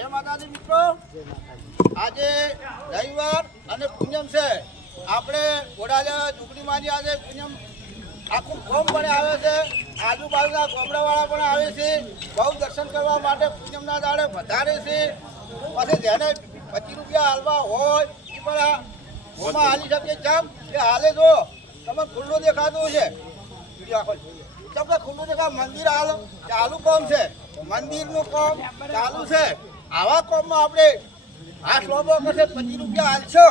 જય માતાજી મિત્રો, આજે રવિવાર અને પૂનમ છે. આપણે ઘોડાલા ઝૂંપડીમાંથી આજે પૂનમ આખું ગામ પણ આવે છે, આજુબાજુના ગામડાવાળા પણ આવે છે. બહુ દર્શન કરવા માટે પૂનમના દાડે વધારે છે. પછી જેને 25 રૂપિયા હાલવા હોય એ પણ હોમાં હાલી શકે. જેમ કે હાલે જો તમે ખુલ્લું દેખાતું છે, તમને ખુલ્લું દેખા. મંદિર હાલ ચાલુ કામ છે, મંદિરનું કામ ચાલુ છે. આવા કામમાં આપણે હાથ લોબો કરશે, 25 રૂપિયા હાલશો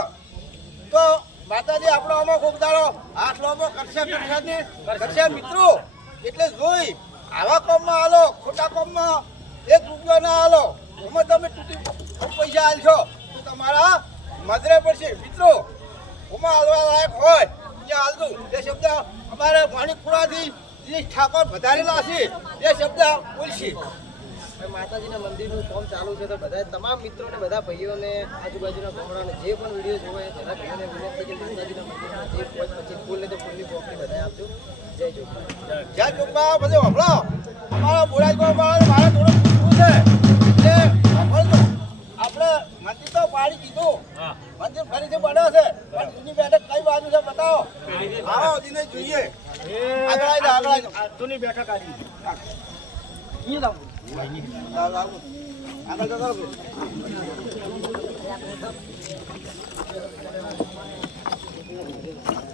તો માતાજી આપણો આમાં ખૂબ દાડો હાથ લોબો કરશે મિત્રો. એટલે જોઈ આવા કામમાં હાલો, ખોટા કામમાં 1 રૂપિયો ના હાલો. એમાં તમે તૂટી પૈસા હાલશો તો તમારા મદરે પડશે મિત્રો. એમાં હાલવા લાયક હોય ત્યાં હાલતું. એ શબ્દ અમારે માણિકપુરાથી ઠાકોર વધારેલા છે, એ શબ્દ બોલશે. માતાજીના મંદિરનું કામ ચાલુ છે તો બધા તમામ મિત્રોને, બધા ભાઈઓને, આજુબાજુના ગામડાને જે પણ વિડીયો જોવે બધા ભાઈઓને વિનંતી કે માતાજીના મંદિરમાં જે કોઈ પછી ફૂલ તો ફૂલની પોકલી બધા આપજો. જય જોગા. જય જોગા. બધું હમણો અમારા બોરાજમાં મારે થોડું પૂછવું છે. એટલે આપણે મંદિર તો પાડી દીધું, મંદિર ફરીથી બને છે, પણ જૂની બેઠક કઈ બાજુ છે બતાવો. આવો દિને જોઈએ. આગળ જૂની બેઠક આવી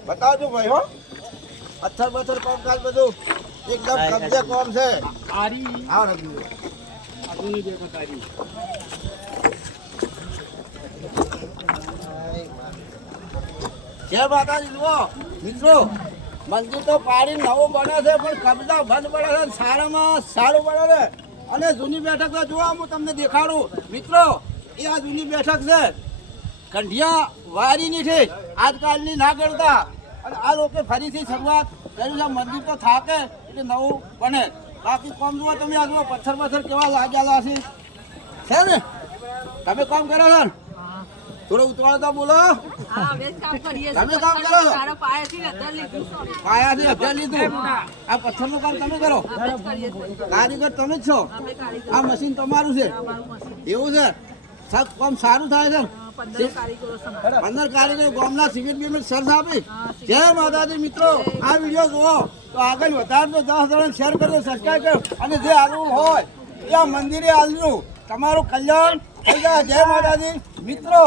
બતાવજો ભાઈ. હો પથ્થર પથ્થર કામકાજ બધું એકદમ કબજે કામ છે. જય માતાજી. જુઓ મિત્રો, મંદિર તો પાડી નવું બને છે, પણ કબજા બંધ પડે છે. સારામાં સારું પડે છે. અને જૂની બેઠક તો જુઓ, હું તમને દેખાડું મિત્રો. એ આ જૂની બેઠક છે, કંઢિયા વારીની છે, આજકાલની ના કરતા. અને આ લોકો ફરીથી શરૂઆત કર્યું છે. મંદિર તો થાકે એટલે નવું બને. બાકી કામ જુઓ તમે, આ જુઓ પથ્થર પથ્થર કેવા લાગેલા છે ને. તમે કામ કરો છો ને, થોડો ઉતવાળો તો બોલો. તમે કામ કરો છો, પાયાથી અભ્યાસ લીધું. આ પથ્થરનું કામ તમે કરો, કારીગર તમે જ છો. આ મશીન તમારું છે, એવું છે. કામ સારું થાય છે. 15 કારીગરો ગામના સિમેન્ટ બિમેન્ટ સર્ચ આપી. જય માતાજી મિત્રો, આ વિડીયો જુઓ તો આગળ વધારજો, 10 જણા શેર કરજો, સબસ્ક્રાઈબ કરો. અને જે હાલવું હોય એ આ મંદિરે હાલવું, તમારું કલ્યાણ થઈ જાય. જય માતાજી મિત્રો.